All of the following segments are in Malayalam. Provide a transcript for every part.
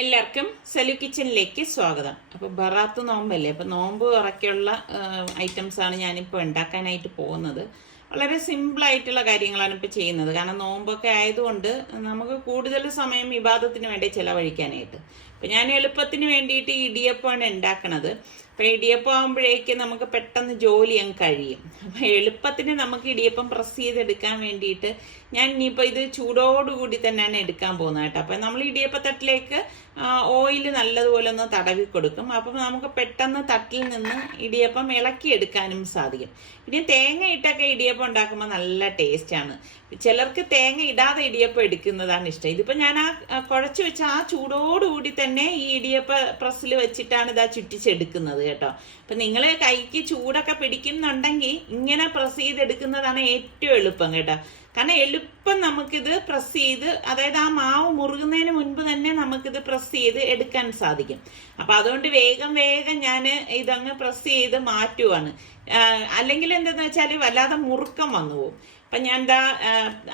എല്ലാവർക്കും സലു കിച്ചണിലേക്ക് സ്വാഗതം. അപ്പോൾ ബറാത്ത് നോമ്പല്ലേ, അപ്പോൾ നോമ്പ് ഉറക്കെയുള്ള ഐറ്റംസാണ് ഞാനിപ്പോൾ ഉണ്ടാക്കാനായിട്ട് പോകുന്നത്. വളരെ സിമ്പിളായിട്ടുള്ള കാര്യങ്ങളാണ് ഇപ്പോൾ ചെയ്യുന്നത്. കാരണം നോമ്പൊക്കെ ആയതുകൊണ്ട് നമുക്ക് കൂടുതൽ സമയം വിവാദത്തിന് വേണ്ടി ചിലവഴിക്കാനായിട്ട്. അപ്പോൾ ഞാൻ എളുപ്പത്തിന് വേണ്ടിയിട്ട് ഇടിയപ്പമാണ് ഉണ്ടാക്കണത്. അപ്പോൾ ഇടിയപ്പം ആകുമ്പോഴേക്ക് നമുക്ക് പെട്ടെന്ന് ജോലി അങ്ങ് കഴിയും. അപ്പോൾ എളുപ്പത്തിന് നമുക്ക് ഇടിയപ്പം പ്രസ് ചെയ്തെടുക്കാൻ വേണ്ടിയിട്ട് ഞാൻ ഇനിയിപ്പോൾ ഇത് ചൂടോടുകൂടി തന്നെയാണ് എടുക്കാൻ പോകുന്നത് കേട്ടോ. അപ്പം നമ്മൾ ഇടിയപ്പത്തട്ടിലേക്ക് ഓയിൽ നല്ലതുപോലെ ഒന്ന് തടവി കൊടുക്കും. അപ്പം നമുക്ക് പെട്ടെന്ന് തട്ടിൽ നിന്ന് ഇടിയപ്പം ഇളക്കിയെടുക്കാനും സാധിക്കും. പിന്നെ തേങ്ങ ഇട്ടൊക്കെ ഇടിയപ്പം ഉണ്ടാക്കുമ്പോൾ നല്ല ടേസ്റ്റാണ്. ചിലർക്ക് തേങ്ങ ഇടാതെ ഇടിയപ്പം എടുക്കുന്നതാണ് ഇഷ്ടം. ഇതിപ്പോൾ ഞാൻ കുഴച്ച് വെച്ച ആ ചൂടോടുകൂടി തന്നെ ഈ ഇടിയപ്പ പ്രസ്സിൽ വെച്ചിട്ടാണ് ഇതാ ചുറ്റിച്ചെടുക്കുന്നത് കേട്ടോ. അപ്പം നിങ്ങൾ കൈക്ക് ചൂടൊക്കെ പിടിക്കുന്നുണ്ടെങ്കിൽ ഇങ്ങനെ പ്രസ് ചെയ്തെടുക്കുന്നതാണ് ഏറ്റവും എളുപ്പം കേട്ടോ. കാരണം എളുപ്പം നമുക്കിത് പ്രസ് ചെയ്ത്, അതായത് ആ മാവ് മുറുകുന്നതിന് മുൻപ് തന്നെ നമുക്കിത് പ്രസ് ചെയ്ത് എടുക്കാൻ സാധിക്കും. അപ്പം അതുകൊണ്ട് വേഗം ഞാൻ ഇതങ്ങ് പ്രസ് ചെയ്ത് മാറ്റുവാണ്. അല്ലെങ്കിൽ എന്താന്ന് വെച്ചാൽ വല്ലാതെ മുറുക്കം വന്നു പോകും. അപ്പം ഞാൻ എന്താ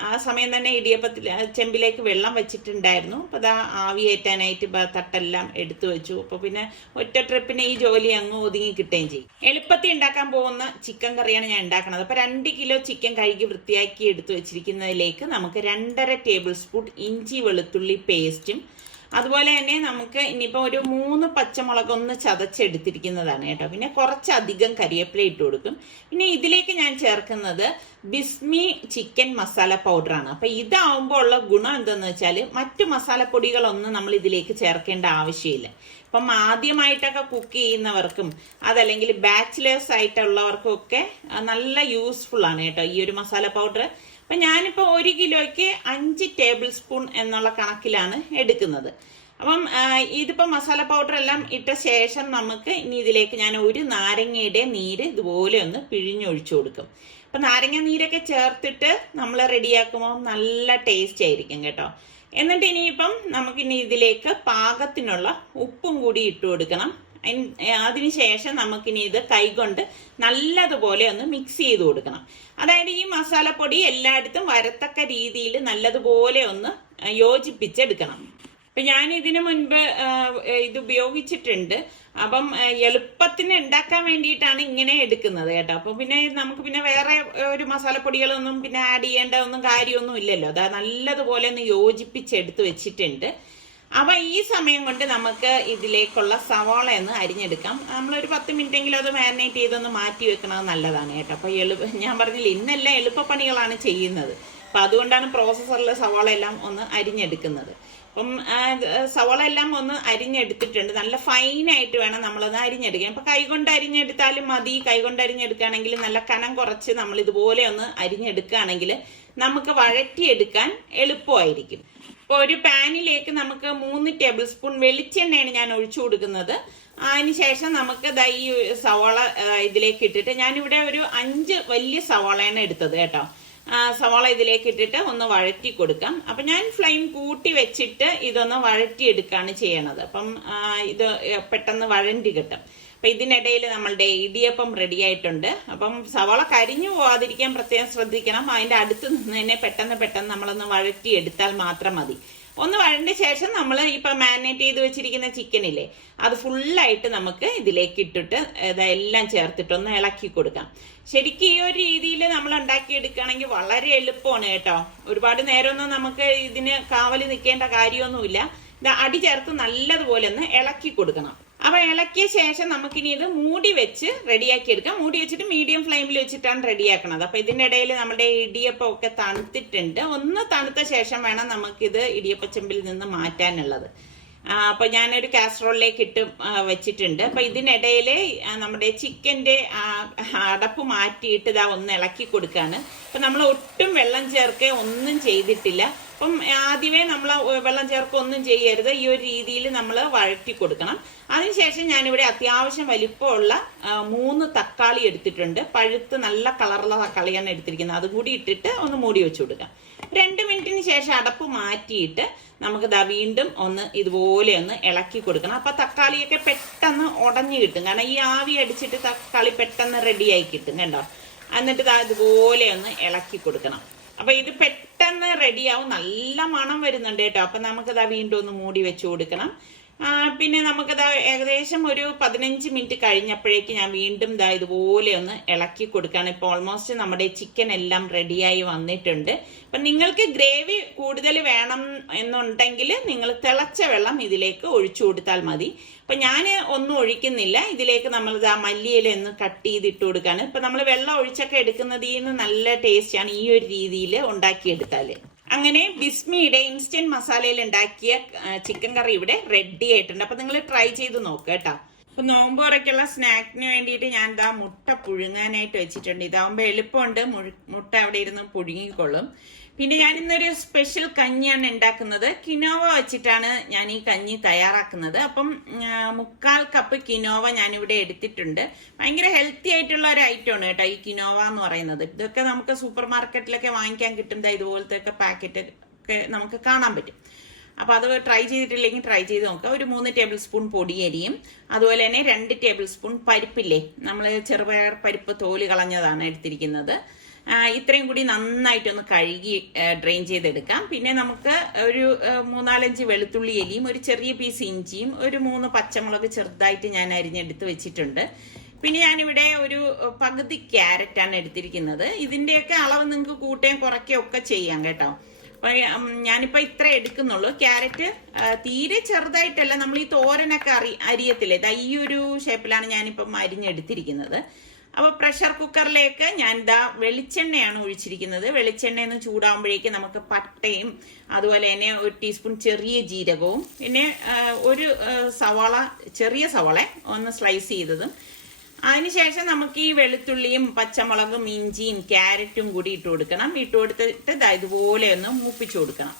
ആ സമയം തന്നെ ഇടിയപ്പത്തിൽ ചെമ്പിലേക്ക് വെള്ളം വെച്ചിട്ടുണ്ടായിരുന്നു. അപ്പം അതാ ആവിയേറ്റാനായിട്ട് തട്ടെല്ലാം എടുത്തു വെച്ചു. അപ്പോൾ പിന്നെ ഒറ്റ ട്രിപ്പിന് ഈ ജോലി അങ്ങ് ഒതുങ്ങി കിട്ടുകയും ചെയ്യും. എളുപ്പത്തിൽ ഉണ്ടാക്കാൻ പോകുന്ന ചിക്കൻ കറിയാണ് ഞാൻ ഉണ്ടാക്കുന്നത്. അപ്പോൾ 2 കിലോ ചിക്കൻ കഴുകി വൃത്തിയാക്കി എടുത്തു വെച്ചിരിക്കുന്നതിലേക്ക് നമുക്ക് 2.5 ടേബിൾ സ്പൂൺ ഇഞ്ചി വെളുത്തുള്ളി പേസ്റ്റും, അതുപോലെ തന്നെ നമുക്ക് ഇനിയിപ്പോൾ ഒരു 3 പച്ചമുളക് ഒന്ന് ചതച്ചെടുത്തിരിക്കുന്നതാണ് കേട്ടോ. പിന്നെ കുറച്ചധികം കരിവേപ്പില ഇട്ട് കൊടുക്കും. പിന്നെ ഇതിലേക്ക് ഞാൻ ചേർക്കുന്നത് ബിസ്മി ചിക്കൻ മസാല പൗഡറാണ്. അപ്പം ഇതാവുമ്പോൾ ഉള്ള ഗുണം എന്താണെന്ന് വെച്ചാൽ മറ്റു മസാലപ്പൊടികളൊന്നും നമ്മൾ ഇതിലേക്ക് ചേർക്കേണ്ട ആവശ്യമില്ല. അപ്പം ആദ്യമായിട്ടൊക്കെ കുക്ക് ചെയ്യുന്നവർക്കും അതല്ലെങ്കിൽ ബാച്ചിലേഴ്സ് ആയിട്ടുള്ളവർക്കും ഒക്കെ നല്ല യൂസ്ഫുൾ ആണ് കേട്ടോ ഈ ഒരു മസാല പൗഡർ. അപ്പം ഞാനിപ്പോൾ 1 കിലോയ്ക്ക് 5 ടേബിൾ സ്പൂൺ എന്നുള്ള കണക്കിലാണ് എടുക്കുന്നത്. അപ്പം ഇതിപ്പോൾ മസാല പൗഡർ എല്ലാം ഇട്ട ശേഷം നമുക്ക് ഇനി ഇതിലേക്ക് ഞാൻ ഒരു നാരങ്ങയുടെ നീര് ഇതുപോലെ ഒന്ന് പിഴിഞ്ഞൊഴിച്ചു കൊടുക്കും. അപ്പം നാരങ്ങ നീരൊക്കെ ചേർത്തിട്ട് നമ്മൾ റെഡിയാക്കുമ്പോൾ നല്ല ടേസ്റ്റ് ആയിരിക്കും കേട്ടോ. എന്നിട്ട് ഇനിയിപ്പം നമുക്കിനി ഇതിലേക്ക് പാകത്തിനുള്ള ഉപ്പും കൂടി ഇട്ട് കൊടുക്കണം. അതിനുശേഷം നമുക്കിനി ഇത് കൈകൊണ്ട് നല്ലതുപോലെ ഒന്ന് മിക്സ് ചെയ്ത് കൊടുക്കണം. അതായത് ഈ മസാലപ്പൊടി എല്ലായിടത്തും വരത്തക്ക രീതിയിൽ നല്ലതുപോലെ ഒന്ന് യോജിപ്പിച്ചെടുക്കണം. അപ്പം ഞാൻ ഇതിനു മുൻപ് ഇത് ഉപയോഗിച്ചിട്ടുണ്ട്. അപ്പം എളുപ്പത്തിന് ഉണ്ടാക്കാൻ വേണ്ടിയിട്ടാണ് ഇങ്ങനെ എടുക്കുന്നത് കേട്ടോ. അപ്പം പിന്നെ നമുക്ക് പിന്നെ വേറെ ഒരു മസാലപ്പൊടികളൊന്നും പിന്നെ ആഡ് ചെയ്യേണ്ട ഒന്നും കാര്യമൊന്നും ഇല്ലല്ലോ. അത് നല്ലതുപോലെ ഒന്ന് യോജിപ്പിച്ചെടുത്ത് വെച്ചിട്ടുണ്ട്. അപ്പം ഈ സമയം കൊണ്ട് നമുക്ക് ഇതിലേക്കുള്ള സവാള ഒന്ന് അരിഞ്ഞെടുക്കാം. നമ്മളൊരു 10 മിനിറ്റെങ്കിലും അത് മാരിനേറ്റ് ചെയ്തൊന്ന് മാറ്റി വെക്കണത് നല്ലതാണ് കേട്ടോ. അപ്പോൾ ഞാൻ പറഞ്ഞില്ല, ഇന്നെല്ലാം എളുപ്പപ്പണികളാണ് ചെയ്യുന്നത്. അപ്പം അതുകൊണ്ടാണ് പ്രോസസ്സറിൽ സവാള എല്ലാം ഒന്ന് അരിഞ്ഞെടുക്കുന്നത്. അപ്പം സവാള എല്ലാം ഒന്ന് അരിഞ്ഞെടുത്തിട്ടുണ്ട്. നല്ല ഫൈനായിട്ട് വേണം നമ്മളൊന്ന് അരിഞ്ഞെടുക്കാൻ. അപ്പം കൈകൊണ്ട് അരിഞ്ഞെടുത്താലും മതി. കൈകൊണ്ട് അരിഞ്ഞെടുക്കുകയാണെങ്കിൽ നല്ല കനം കുറച്ച് നമ്മൾ ഇതുപോലെ ഒന്ന് അരിഞ്ഞെടുക്കുകയാണെങ്കിൽ നമുക്ക് വഴറ്റിയെടുക്കാൻ എളുപ്പമായിരിക്കും. ഇപ്പോൾ ഒരു പാനിലേക്ക് നമുക്ക് 3 ടേബിൾ സ്പൂൺ വെളിച്ചെണ്ണയാണ് ഞാൻ ഒഴിച്ചു കൊടുക്കുന്നത്. അതിനുശേഷം നമുക്ക് ഈ സവാള ഇതിലേക്ക് ഇട്ടിട്ട്, ഞാനിവിടെ ഒരു 5 വലിയ സവാളയാണ് എടുത്തത് കേട്ടോ. സവാള ഇതിലേക്ക് ഇട്ടിട്ട് ഒന്ന് വഴറ്റി കൊടുക്കാം. അപ്പം ഞാൻ ഫ്ലെയിം കൂട്ടി വെച്ചിട്ട് ഇതൊന്ന് വഴറ്റിയെടുക്കുകയാണ് ചെയ്യണത്. അപ്പം ഇത് പെട്ടെന്ന് വഴണ്ടി കിട്ടും. അപ്പം ഇതിനിടയിൽ നമ്മളുടെ ഇടിയപ്പം റെഡി ആയിട്ടുണ്ട്. അപ്പം സവാള കരിഞ്ഞു പോവാതിരിക്കാൻ പ്രത്യേകം ശ്രദ്ധിക്കണം. അതിൻ്റെ അടുത്ത് നിന്ന് തന്നെ പെട്ടെന്ന് നമ്മളൊന്ന് വഴറ്റിയെടുത്താൽ മാത്രം മതി. ഒന്ന് വഴണ്ട ശേഷം നമ്മൾ ഇപ്പം മാരിനേറ്റ് ചെയ്ത് വെച്ചിരിക്കുന്ന ചിക്കനില്ലേ, അത് ഫുള്ളായിട്ട് നമുക്ക് ഇതിലേക്ക് ഇട്ടിട്ട് ഇതെല്ലാം ചേർത്തിട്ടൊന്ന് ഇളക്കി കൊടുക്കാം. ശരിക്കും ഈ ഒരു രീതിയിൽ നമ്മൾ ഉണ്ടാക്കിയെടുക്കുകയാണെങ്കിൽ വളരെ എളുപ്പമാണ് കേട്ടോ. ഒരുപാട് നേരമൊന്നും നമുക്ക് ഇതിന് കാവൽ നിൽക്കേണ്ട കാര്യമൊന്നുമില്ല. ഇത് അടി ചേർത്ത് നല്ലതുപോലെ ഒന്ന് ഇളക്കി കൊടുക്കണം. അപ്പൊ ഇളക്കിയ ശേഷം നമുക്കിനി ഇത് മൂടി വെച്ച് റെഡിയാക്കി എടുക്കാം. മൂടി വെച്ചിട്ട് മീഡിയം ഫ്ലെയിമിൽ വെച്ചിട്ടാണ് റെഡിയാക്കണത്. അപ്പൊ ഇതിൻ്റെ ഇടയിൽ നമ്മുടെ ഇടിയപ്പം ഒക്കെ തണുത്തിട്ടുണ്ട്. ഒന്ന് തണുത്ത ശേഷം വേണം നമുക്കിത് ഇടിയപ്പച്ചെമ്പിൽ നിന്ന് മാറ്റാനുള്ളത്. അപ്പൊ ഞാനൊരു കാസറോളിലേക്ക് ഇട്ട് വെച്ചിട്ടുണ്ട്. അപ്പൊ ഇതിനിടയിൽ നമ്മുടെ ചിക്കൻ്റെ അടപ്പ് മാറ്റിയിട്ട് ഇതാ ഒന്ന് ഇളക്കി കൊടുക്കുകയാണ്. അപ്പൊ നമ്മൾ ഒട്ടും വെള്ളം ചേർക്കുക ഒന്നും ചെയ്തിട്ടില്ല. അപ്പം ആദ്യമേ നമ്മൾ വെള്ളം ചേർക്കൊന്നും ചെയ്യരുത്. ഈ ഒരു രീതിയിൽ നമ്മൾ വഴറ്റി കൊടുക്കണം. അതിനുശേഷം ഞാനിവിടെ അത്യാവശ്യം വലിപ്പമുള്ള 3 തക്കാളി എടുത്തിട്ടുണ്ട്. പഴുത്ത് നല്ല കളറുള്ള തക്കാളിയാണ് എടുത്തിരിക്കുന്നത്. അതുകൂടി ഇട്ടിട്ട് ഒന്ന് മൂടി വെച്ച് കൊടുക്കാം. 2 മിനിറ്റിന് ശേഷം അടപ്പ് മാറ്റിയിട്ട് നമുക്ക് വീണ്ടും ഒന്ന് ഇതുപോലെ ഒന്ന് ഇളക്കി കൊടുക്കണം. അപ്പം തക്കാളിയൊക്കെ പെട്ടെന്ന് ഉടഞ്ഞു കിട്ടും. കാരണം ഈ ആവി അടിച്ചിട്ട് തക്കാളി പെട്ടെന്ന് റെഡിയായി കിട്ടും കണ്ടോ. എന്നിട്ട് ഇതുപോലെ ഒന്ന് ഇളക്കി കൊടുക്കണം. അപ്പൊ ഇത് പെട്ടെന്ന് റെഡിയാവും, നല്ല മണം വരുന്നുണ്ട് കേട്ടോ. അപ്പൊ നമുക്കതാ വീണ്ടും ഒന്ന് മൂടി വെച്ച് കൊടുക്കണം. പിന്നെ നമുക്കത് ഏകദേശം ഒരു 15 മിനിറ്റ് കഴിഞ്ഞപ്പോഴേക്ക് ഞാൻ വീണ്ടും ഇതുപോലെ ഒന്ന് ഇളക്കി കൊടുക്കുകയാണ്. ഇപ്പോൾ ഓൾമോസ്റ്റ് നമ്മുടെ ചിക്കൻ എല്ലാം റെഡിയായി വന്നിട്ടുണ്ട്. അപ്പം നിങ്ങൾക്ക് ഗ്രേവി കൂടുതൽ വേണം എന്നുണ്ടെങ്കിൽ നിങ്ങൾ തിളച്ച വെള്ളം ഇതിലേക്ക് ഒഴിച്ചു കൊടുത്താൽ മതി. അപ്പം ഞാൻ ഒന്നും ഒഴിക്കുന്നില്ല. ഇതിലേക്ക് നമ്മൾ മല്ലിയില ഒന്ന് കട്ട് ചെയ്തിട്ട് കൊടുക്കുകയാണ്. ഇപ്പം നമ്മൾ വെള്ളം ഒഴിച്ചൊക്കെ എടുക്കുന്നതിൽ നിന്ന് നല്ല ടേസ്റ്റാണ് ഈ ഒരു രീതിയിൽ ഉണ്ടാക്കിയെടുത്താൽ. അങ്ങനെ ബിസ്മിയുടെ ഇൻസ്റ്റന്റ് മസാലയിൽ ഉണ്ടാക്കിയ ചിക്കൻ കറി ഇവിടെ റെഡി ആയിട്ടുണ്ട്. അപ്പൊ നിങ്ങൾ ട്രൈ ചെയ്ത് നോക്കുക കേട്ടോ. ഇപ്പൊ നോമ്പ് തുറയ്ക്കുള്ള സ്നാക്കിന് വേണ്ടിയിട്ട് ഞാൻ മുട്ട പുഴുങ്ങാനായിട്ട് വെച്ചിട്ടുണ്ട്. ഇതാവുമ്പോ എളുപ്പമുണ്ട്, മുട്ട അവിടെ ഇരുന്ന് പുഴുങ്ങിക്കൊള്ളും. പിന്നെ ഞാൻ ഇന്നൊരു സ്പെഷ്യൽ കഞ്ഞിയാണ് ഉണ്ടാക്കുന്നത്. കിനോവ വെച്ചിട്ടാണ് ഞാൻ ഈ കഞ്ഞി തയ്യാറാക്കുന്നത്. അപ്പം 3/4 കപ്പ് കിനോവ ഞാനിവിടെ എടുത്തിട്ടുണ്ട്. ഭയങ്കര ഹെൽത്തി ആയിട്ടുള്ള ഒരു ഐറ്റം ആണ് കേട്ടോ ഈ കിനോവ എന്ന് പറയുന്നത്. ഇതൊക്കെ നമുക്ക് സൂപ്പർ മാർക്കറ്റിലൊക്കെ വാങ്ങിക്കാൻ കിട്ടും. ഇതുപോലത്തെ ഒക്കെ പാക്കറ്റ് ഒക്കെ നമുക്ക് കാണാൻ പറ്റും. അപ്പൊ അത് ട്രൈ ചെയ്തിട്ടില്ലെങ്കിൽ ട്രൈ ചെയ്ത് നോക്കുക. ഒരു 3 ടേബിൾ സ്പൂൺ പൊടിയരിയും അതുപോലെ തന്നെ 2 ടേബിൾ സ്പൂൺ പരിപ്പില്ലേ, നമ്മൾ ചെറുപയർ പരിപ്പ് തോല് കളഞ്ഞതാണ് എടുത്തിരിക്കുന്നത്. ഇത്രയും കൂടി നന്നായിട്ടൊന്ന് കഴുകി ഡ്രെയിൻ ചെയ്തെടുക്കാം. പിന്നെ നമുക്ക് ഒരു 3-4 വെളുത്തുള്ളി എലിയും ഒരു ചെറിയ പീസ് ഇഞ്ചിയും ഒരു 3 പച്ചമുളക് ചെറുതായിട്ട് ഞാൻ അരിഞ്ഞെടുത്ത് വെച്ചിട്ടുണ്ട്. പിന്നെ ഞാനിവിടെ ഒരു പകുതി ക്യാരറ്റാണ് എടുത്തിരിക്കുന്നത്. ഇതിന്റെയൊക്കെ അളവ് നിങ്ങൾക്ക് കൂട്ടുകയും കുറയ്ക്കുകയും ഒക്കെ ചെയ്യാം കേട്ടോ. അപ്പൊ ഞാനിപ്പോ ഇത്ര എടുക്കുന്നുള്ളൂ. ക്യാരറ്റ് തീരെ ചെറുതായിട്ടല്ല, നമ്മൾ ഈ തോരനൊക്കെ അരിയത്തില്ലേ, ഈ ഒരു ഷേപ്പിലാണ് ഞാനിപ്പം അരിഞ്ഞെടുത്തിരിക്കുന്നത്. അപ്പൊ പ്രഷർ കുക്കറിലേക്ക് ഞാൻ വെളിച്ചെണ്ണയാണ് ഒഴിച്ചിരിക്കുന്നത്. വെളിച്ചെണ്ണ ചൂടാകുമ്പോഴേക്ക് നമുക്ക് പട്ടയും അതുപോലെ തന്നെ 1 ടീസ്പൂൺ ചെറിയ ജീരകവും പിന്നെ ഒരു സവാള, ചെറിയ സവാള ഒന്ന് സ്ലൈസ് ചെയ്തതും, അതിനുശേഷം നമുക്ക് ഈ വെളുത്തുള്ളിയും പച്ചമുളകും ഇഞ്ചിയും ക്യാരറ്റും കൂടി ഇട്ട് കൊടുക്കണം. ഇട്ട് കൊടുത്തിട്ട് ഇതുപോലെ ഒന്ന് മൂപ്പിച്ചു കൊടുക്കണം.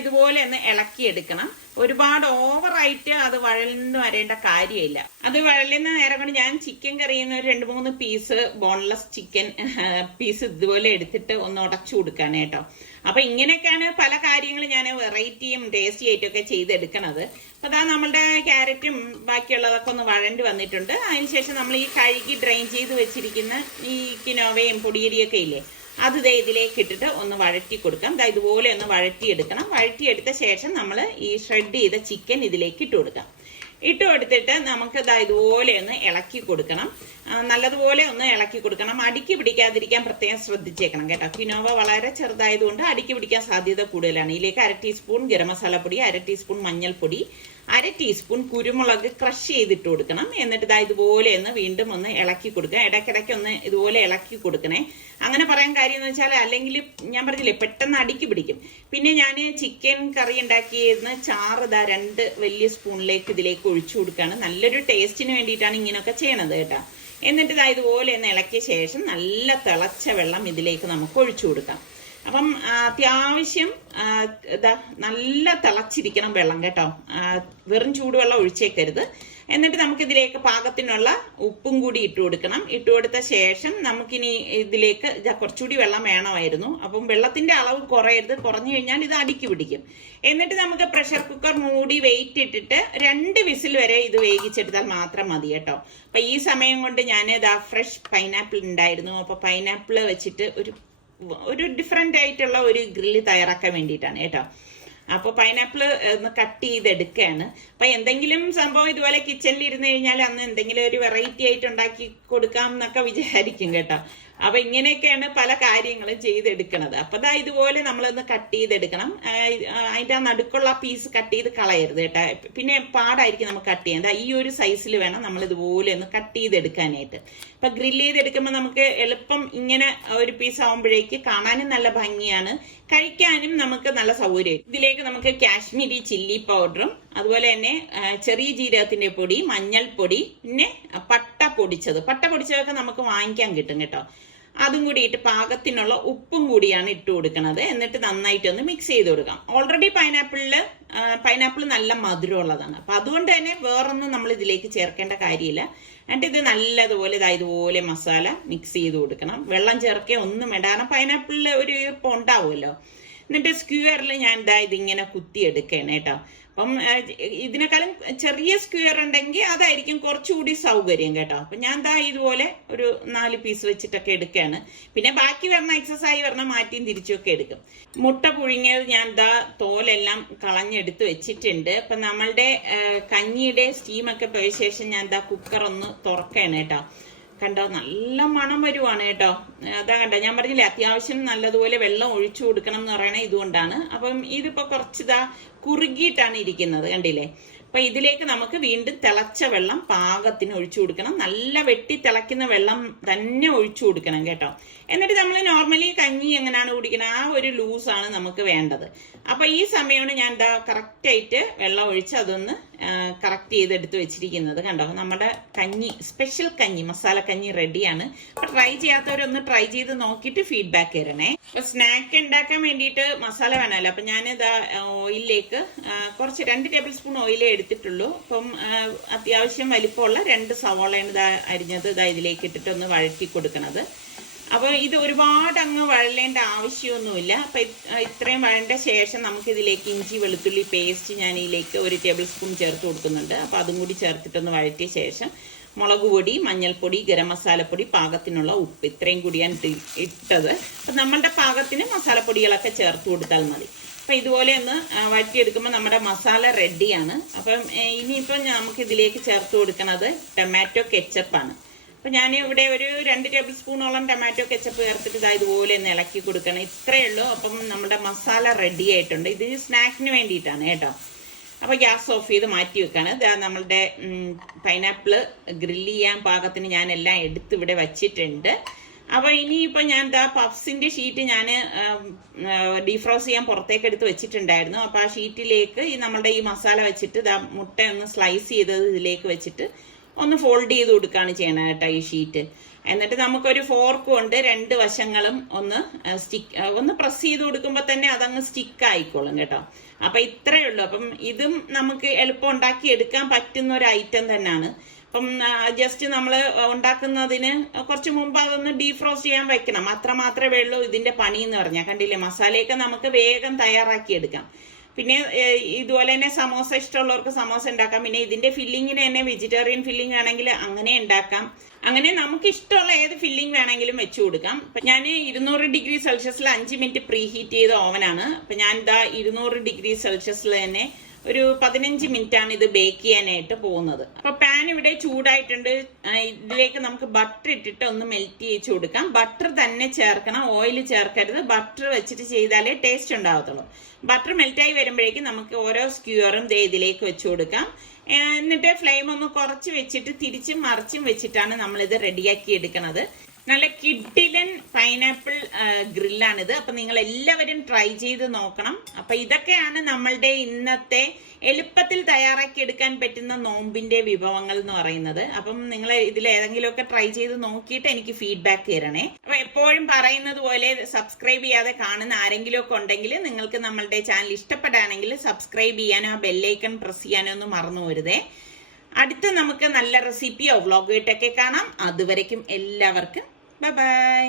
ഇതുപോലെ ഒന്ന് ഇളക്കിയെടുക്കണം. ഒരുപാട് ഓവറായിട്ട് അത് വഴലിന്ന് വരേണ്ട കാര്യമില്ല. അത് വഴലുന്ന നേരം കൊണ്ട് ഞാൻ ചിക്കൻ കറിയുന്ന ഒരു 2-3 പീസ് ബോൺലെസ് ചിക്കൻ പീസ് ഇതുപോലെ എടുത്തിട്ട് ഒന്ന് ഉടച്ചു കൊടുക്കാണ് കേട്ടോ. അപ്പൊ ഇങ്ങനെയൊക്കെയാണ് പല കാര്യങ്ങളും ഞാൻ വെറൈറ്റിയും ടേസ്റ്റി ആയിട്ടൊക്കെ ചെയ്തെടുക്കണത്. അപ്പൊ നമ്മളുടെ ക്യാരറ്റും ബാക്കിയുള്ളതൊക്കെ ഒന്ന് വഴണ്ടി വന്നിട്ടുണ്ട്. അതിനുശേഷം നമ്മൾ ഈ കഴുകി ഡ്രെയിൻ ചെയ്ത് വെച്ചിരിക്കുന്ന ഈ കിനോവയും പൊടിയരിയൊക്കെ ഇല്ലേ, അത് ഇതിലേക്ക് ഇട്ടിട്ട് ഒന്ന് വഴറ്റി കൊടുക്കാം. ഇതുപോലെ ഒന്ന് വഴറ്റിയെടുക്കണം. വഴറ്റിയെടുത്ത ശേഷം നമ്മൾ ഈ ഷ്രെഡ് ചെയ്ത ചിക്കൻ ഇതിലേക്ക് ഇട്ട് കൊടുക്കാം. ഇട്ട് കൊടുത്തിട്ട് നമുക്ക് ഇതുപോലെ ഒന്ന് ഇളക്കി കൊടുക്കണം. നല്ലതുപോലെ ഒന്ന് ഇളക്കി കൊടുക്കണം. അടിക്ക് പിടിക്കാതിരിക്കാൻ പ്രത്യേകം ശ്രദ്ധിച്ചേക്കണം കേട്ടോ. കിനോവ വളരെ ചെറുതായതുകൊണ്ട് അടിക്ക് പിടിക്കാൻ സാധ്യത കൂടുതലാണ്. ഇതിലേക്ക് 1/2 ടീസ്പൂൺ ഗരം മസാല പൊടി, 1/2 ടീസ്പൂൺ മഞ്ഞൾപ്പൊടി, 1/2 ടീസ്പൂൺ കുരുമുളക് ക്രഷ് ചെയ്തിട്ട് കൊടുക്കണം. എന്നിട്ട് ഇതുപോലെ ഒന്ന് വീണ്ടും ഒന്ന് ഇളക്കി കൊടുക്കുക. ഇടയ്ക്കിടയ്ക്ക് ഒന്ന് ഇതുപോലെ ഇളക്കി കൊടുക്കണേ. അങ്ങനെ പറയാൻ കാര്യം എന്ന് വെച്ചാൽ അല്ലെങ്കിൽ ഞാൻ പറഞ്ഞില്ലേ പെട്ടെന്ന് അടിക്ക് പിടിക്കും. പിന്നെ ഞാൻ ചിക്കൻ കറി ഉണ്ടാക്കിയിരുന്ന ചാറ് 2 വലിയ സ്പൂണിലേക്ക് ഇതിലേക്ക് ഒഴിച്ചു കൊടുക്കുകയാണ്. നല്ലൊരു ടേസ്റ്റിന് വേണ്ടിയിട്ടാണ് ഇങ്ങനെയൊക്കെ ചെയ്യണത് കേട്ടോ. എന്നിട്ട് ഇതുപോലെ ഒന്ന് ഇളക്കിയ ശേഷം നല്ല തിളച്ച വെള്ളം ഇതിലേക്ക് നമുക്ക് ഒഴിച്ചു കൊടുക്കാം. അപ്പം അത്യാവശ്യം നല്ല തിളച്ചിരിക്കണം വെള്ളം കേട്ടോ. വെറും ചൂടുവെള്ളം ഒഴിച്ചേക്കരുത്. എന്നിട്ട് നമുക്കിതിലേക്ക് പാകത്തിനുള്ള ഉപ്പും കൂടി ഇട്ട് കൊടുക്കണം. ഇട്ട് കൊടുത്ത ശേഷം നമുക്കിനി ഇതിലേക്ക് കുറച്ചുകൂടി വെള്ളം വേണമായിരുന്നു. അപ്പം വെള്ളത്തിന്റെ അളവ് കുറയരുത്. കുറഞ്ഞു കഴിഞ്ഞാൽ ഇത് അടിക്ക് പിടിക്കും. എന്നിട്ട് നമുക്ക് പ്രഷർ കുക്കർ മൂടി വെയിറ്റ് ഇട്ടിട്ട് 2 വിസിൽ വരെ ഇത് വേവിച്ചെടുത്താൽ മാത്രം മതി കേട്ടോ. അപ്പൊ ഈ സമയം കൊണ്ട് ഞാൻ ഫ്രഷ് പൈനാപ്പിൾ ഉണ്ടായിരുന്നു. അപ്പൊ പൈനാപ്പിൾ വെച്ചിട്ട് ഒരു ഡിഫറെന്റ് ആയിട്ടുള്ള ഒരു ഗ്രില്ല് തയ്യാറാക്കാൻ വേണ്ടിയിട്ടാണ് കേട്ടോ. അപ്പൊ പൈനാപ്പിൾ ഒന്ന് കട്ട് ചെയ്തെടുക്കുകയാണ്. അപ്പൊ എന്തെങ്കിലും സംഭവം ഇതുപോലെ കിച്ചണിൽ ഇരുന്ന് കഴിഞ്ഞാൽ അന്ന് എന്തെങ്കിലും ഒരു വെറൈറ്റി ആയിട്ട് ഉണ്ടാക്കി കൊടുക്കാം എന്നൊക്കെ വിചാരിക്കും കേട്ടോ. അപ്പൊ ഇങ്ങനെയൊക്കെയാണ് പല കാര്യങ്ങളും ചെയ്തെടുക്കണത്. അപ്പൊ ഇതുപോലെ നമ്മളൊന്ന് കട്ട് ചെയ്തെടുക്കണം. അതിന്റെ നടുക്കുള്ള പീസ് കട്ട് ചെയ്ത് കളയരുത് കേട്ടോ. പിന്നെ പാടായിരിക്കും നമുക്ക് കട്ട് ചെയ്യാൻ. ഈ ഒരു സൈസിൽ വേണം നമ്മൾ ഇതുപോലെ ഒന്ന് കട്ട് ചെയ്തെടുക്കാനായിട്ട്. അപ്പൊ ഗ്രില്ല് ചെയ്തെടുക്കുമ്പോൾ നമുക്ക് എളുപ്പം ഇങ്ങനെ ഒരു പീസ് ആവുമ്പോഴേക്ക് കാണാനും നല്ല ഭംഗിയാണ്, കഴിക്കാനും നമുക്ക് നല്ല സൗകര്യം. ഇതിലേക്ക് നമുക്ക് കാശ്മീരി ചില്ലി പൗഡറും അതുപോലെ തന്നെ ചെറിയ ജീരകത്തിന്റെ പൊടി, മഞ്ഞൾപ്പൊടി, പിന്നെ പട്ട പൊടിച്ചതൊക്കെ നമുക്ക് വാങ്ങിക്കാൻ കിട്ടും കേട്ടോ. അതും കൂടി ഇട്ട് പാകത്തിനുള്ള ഉപ്പും കൂടിയാണ് ഇട്ട് കൊടുക്കുന്നത്. എന്നിട്ട് നന്നായിട്ടൊന്ന് മിക്സ് ചെയ്ത് കൊടുക്കാം. ഓൾറെഡി പൈനാപ്പിൾ നല്ല മധുരമുള്ളതാണ്. അപ്പൊ അതുകൊണ്ട് തന്നെ വേറൊന്നും നമ്മൾ ഇതിലേക്ക് ചേർക്കേണ്ട കാര്യമില്ല. എന്നിട്ട് ഇത് നല്ലതുപോലെ ഇതുപോലെ മസാല മിക്സ് ചെയ്ത് കൊടുക്കണം. വെള്ളം ചേർക്കുക ഒന്നും വേണ്ട, പൈനാപ്പിളിൽ ഒരു ഈർപ്പം ഉണ്ടാവുമല്ലോ. എന്നിട്ട് സ്ക്യൂറിൽ ഞാൻ ഇതിങ്ങനെ കുത്തിയെടുക്കുകയാണ് കേട്ടോ. അപ്പം ഇതിനേക്കാളും ചെറിയ സ്ക്വയർ ഉണ്ടെങ്കിൽ അതായിരിക്കും കുറച്ചുകൂടി സൗകര്യം കേട്ടോ. അപ്പൊ ഞാൻ ദാ ഇതുപോലെ ഒരു 4 പീസ് വെച്ചിട്ടൊക്കെ എടുക്കുകയാണ്. പിന്നെ ബാക്കി വരണ എക്സസൈസ് വരണ മാറ്റിയും തിരിച്ചുമൊക്കെ എടുക്കും. മുട്ട പുഴുങ്ങിയത് ഞാൻ ദാ തോലെല്ലാം കളഞ്ഞെടുത്ത് വെച്ചിട്ടുണ്ട്. അപ്പൊ നമ്മളുടെ കഞ്ഞിയുടെ സ്റ്റീമൊക്കെ പോയ ശേഷം ഞാൻ ദാ കുക്കർ ഒന്ന് തുറക്കുകയാണ് കേട്ടോ. കണ്ടോ, നല്ല മണം വരുവാണ് കേട്ടോ. അതാ കണ്ടോ, ഞാൻ പറഞ്ഞില്ലേ അത്യാവശ്യം നല്ലതുപോലെ വെള്ളം ഒഴിച്ചു കൊടുക്കണം എന്ന് പറയണേ ഇതുകൊണ്ടാണ്. അപ്പം ഇതിപ്പോ കുറച്ചിതാ കുറുകിയിട്ടാണ് ഇരിക്കുന്നത്, കണ്ടില്ലേ. അപ്പൊ ഇതിലേക്ക് നമുക്ക് വീണ്ടും തിളച്ച വെള്ളം പാകത്തിന് ഒഴിച്ചു കൊടുക്കണം. നല്ല വെട്ടി തിളയ്ക്കുന്ന വെള്ളം തന്നെ ഒഴിച്ചു കൊടുക്കണം കേട്ടോ. എന്നിട്ട് നമ്മൾ നോർമലി കഞ്ഞി എങ്ങനെയാണ് കുടിക്കുന്നത് ആ ഒരു ലൂസാണ് നമുക്ക് വേണ്ടത്. അപ്പൊ ഈ സമയമാണ് ഞാൻ എന്താ കറക്റ്റായിട്ട് വെള്ളം ഒഴിച്ച് അതൊന്ന് കറക്റ്റ് ചെയ്തെടുത്ത് വെച്ചിരിക്കുന്നത്. കണ്ടോ, നമ്മുടെ കഞ്ഞി, സ്പെഷ്യൽ കഞ്ഞി, മസാല കഞ്ഞി റെഡിയാണ്. അപ്പൊ ട്രൈ ചെയ്യാത്തവരൊന്ന് ട്രൈ ചെയ്ത് നോക്കിയിട്ട് ഫീഡ്ബാക്ക് തരണേ. അപ്പൊ സ്നാക്ക് ഉണ്ടാക്കാൻ വേണ്ടിയിട്ട് മസാല വേണമല്ലോ. അപ്പൊ ഞാനിതാ ഓയിലിലേക്ക് കുറച്ച് 2 ടേബിൾ സ്പൂൺ ഓയിലേ എടുത്തിട്ടുള്ളൂ. അപ്പം അത്യാവശ്യം വലിപ്പമുള്ള 2 സവാളയാണ് ഇതാ അരിഞ്ഞത് ഇതാ ഇതിലേക്ക് ഇട്ടിട്ട് ഒന്ന് വഴറ്റി കൊടുക്കണത്. അപ്പോൾ ഇത് ഒരുപാട് അങ്ങ് വഴലേണ്ട ആവശ്യമൊന്നുമില്ല. അപ്പം ഇത്രയും വഴണ്ട ശേഷം നമുക്കിതിലേക്ക് ഇഞ്ചി വെളുത്തുള്ളി പേസ്റ്റ് ഞാൻ ഇതിലേക്ക് 1 ടേബിൾ സ്പൂൺ ചേർത്ത് കൊടുക്കുന്നുണ്ട്. അപ്പം അതും കൂടി ചേർത്തിട്ടൊന്ന് വഴറ്റിയ ശേഷം മുളക് പൊടി, മഞ്ഞൾപ്പൊടി, ഗരം മസാലപ്പൊടി, പാകത്തിനുള്ള ഉപ്പ്, ഇത്രയും കൂടിയാണ് ഇട്ടത്. അപ്പം നമ്മളുടെ പാകത്തിന് മസാലപ്പൊടികളൊക്കെ ചേർത്ത് കൊടുത്താൽ മതി. അപ്പം ഇതുപോലെ ഒന്ന് വഴറ്റിയെടുക്കുമ്പോൾ നമ്മുടെ മസാല റെഡിയാണ്. അപ്പം ഇനിയിപ്പം നമുക്ക് ഇതിലേക്ക് ചേർത്ത് കൊടുക്കുന്നത് ടൊമാറ്റോ കെച്ചപ്പാണ്. അപ്പം ഞാൻ ഇവിടെ ഒരു 2 ടേബിൾ സ്പൂണോളം ടൊമാറ്റോ കെച്ചപ്പ് ചേർത്തിട്ട് ഇതാ ഇതുപോലെ ഒന്ന് ഇളക്കി കൊടുക്കണം. ഇത്രയേ ഉള്ളൂ. അപ്പം നമ്മുടെ മസാല റെഡി ആയിട്ടുണ്ട്. ഇത് സ്നാക്കിന് വേണ്ടിയിട്ടാണ് കേട്ടോ. അപ്പോൾ ഗ്യാസ് ഓഫ് ചെയ്ത് മാറ്റി വെക്കാണ്. ഇതാ നമ്മളുടെ പൈനാപ്പിൾ ഗ്രില്ല് ചെയ്യാൻ പാകത്തിന് ഞാൻ എല്ലാം എടുത്ത് ഇവിടെ വച്ചിട്ടുണ്ട്. അപ്പോൾ ഇനിയിപ്പോൾ ഞാൻ ദാ പഫ്സിൻ്റെ ഷീറ്റ് ഞാൻ ഡീഫ്രോസ് ചെയ്യാൻ പുറത്തേക്ക് എടുത്ത് വെച്ചിട്ടുണ്ടായിരുന്നു. അപ്പോൾ ആ ഷീറ്റിലേക്ക് നമ്മളുടെ ഈ മസാല വെച്ചിട്ട് ദാ മുട്ട ഒന്ന് സ്ലൈസ് ചെയ്തത് ഇതിലേക്ക് വെച്ചിട്ട് ഒന്ന് ഫോൾഡ് ചെയ്ത് കൊടുക്കുകയാണ് ചെയ്യണം കേട്ടോ ഈ ഷീറ്റ്. എന്നിട്ട് നമുക്കൊരു ഫോർക്ക് കൊണ്ട് 2 വശങ്ങളും ഒന്ന് പ്രസ് ചെയ്ത് കൊടുക്കുമ്പോൾ തന്നെ അതങ്ങ് സ്റ്റിക്ക് ആയിക്കോളും കേട്ടോ. അപ്പൊ ഇത്രയേ ഉള്ളൂ. അപ്പം ഇതും നമുക്ക് എളുപ്പം ഉണ്ടാക്കി എടുക്കാൻ പറ്റുന്ന ഒരു ഐറ്റം തന്നെയാണ്. അപ്പം ജസ്റ്റ് നമ്മൾ ഉണ്ടാക്കുന്നതിന് കുറച്ച് മുമ്പ് അതൊന്ന് ഡീഫ്രോസ്റ്റ് ചെയ്യാൻ വെക്കണം. അത്ര മാത്രമേ ഉള്ളൂ ഇതിന്റെ പണി എന്ന് പറഞ്ഞാൽ. കണ്ടില്ലേ, മസാലയൊക്കെ നമുക്ക് വേഗം തയ്യാറാക്കി എടുക്കാം. പിന്നെ ഇതുപോലെ തന്നെ സമോസ ഇഷ്ടമുള്ളവർക്ക് സമോസ ഉണ്ടാക്കാം. പിന്നെ ഇതിന്റെ ഫില്ലിങ്ങിന് തന്നെ വെജിറ്റേറിയൻ ഫില്ലിംഗ് ആണെങ്കിൽ അങ്ങനെ ഉണ്ടാക്കാം. അങ്ങനെ നമുക്ക് ഇഷ്ടമുള്ള ഏത് ഫില്ലിംഗ് വേണമെങ്കിലും വെച്ചു കൊടുക്കാം. ഞാൻ 200 ഡിഗ്രി സെൽഷ്യസിൽ 5 മിനിറ്റ് പ്രീ ഹീറ്റ് ചെയ്ത ഓവനാണ്. അപ്പൊ ഞാൻ ഇതാ 200 ഡിഗ്രി സെൽഷ്യസിൽ തന്നെ ഒരു 15 മിനിറ്റ് ആണ് ഇത് ബേക്ക് ചെയ്യാനായിട്ട് പോകുന്നത്. അപ്പൊ പാൻ ഇവിടെ ചൂടായിട്ടുണ്ട്. ഇതിലേക്ക് നമുക്ക് ബട്ടർ ഇട്ടിട്ട് ഒന്ന് മെൽറ്റ് ചെയ്ത് കൊടുക്കാം. ബട്ടർ തന്നെ ചേർക്കണം, ഓയിൽ ചേർക്കരുത്. ബട്ടർ വെച്ചിട്ട് ചെയ്താലേ ടേസ്റ്റ് ഉണ്ടാവത്തുള്ളൂ. ബട്ടർ മെൽറ്റായി വരുമ്പോഴേക്കും നമുക്ക് ഓരോ സ്ക്യൂറും ഇതിലേക്ക് വെച്ചു കൊടുക്കാം. എന്നിട്ട് ഫ്ലെയിം ഒന്ന് കുറച്ച് വെച്ചിട്ട് തിരിച്ചും മറിച്ചും വെച്ചിട്ടാണ് നമ്മളിത് റെഡിയാക്കി എടുക്കുന്നത്. നല്ല കിഡിലൻ പൈനാപ്പിൾ ഗ്രില്ലാണിത്. അപ്പൊ നിങ്ങൾ എല്ലാവരും ട്രൈ ചെയ്ത് നോക്കണം. അപ്പൊ ഇതൊക്കെയാണ് നമ്മളുടെ ഇന്നത്തെ എളുപ്പത്തിൽ തയ്യാറാക്കി എടുക്കാൻ പറ്റുന്ന നോമ്പിന്റെ വിഭവങ്ങൾ എന്ന് പറയുന്നത്. അപ്പം നിങ്ങൾ ഇതിൽ ഏതെങ്കിലുമൊക്കെ ട്രൈ ചെയ്ത് നോക്കിയിട്ട് എനിക്ക് ഫീഡ്ബാക്ക് തരണേ. അപ്പൊ എപ്പോഴും പറയുന്നത് പോലെ സബ്സ്ക്രൈബ് ചെയ്യാതെ കാണുന്ന ആരെങ്കിലും ഒക്കെ ഉണ്ടെങ്കിൽ നിങ്ങൾക്ക് നമ്മളുടെ ചാനൽ ഇഷ്ടപ്പെടുകയാണെങ്കിൽ സബ്സ്ക്രൈബ് ചെയ്യാനോ ബെല്ലൈക്കൺ പ്രസ് ചെയ്യാനോ ഒന്നും മറന്നു പോരുതേ. അടുത്ത നമുക്ക് നല്ല റെസിപ്പിയോ വ്ളോഗായിട്ടൊക്കെ കാണാം. അതുവരയ്ക്കും എല്ലാവർക്കും ബൈ ബൈ.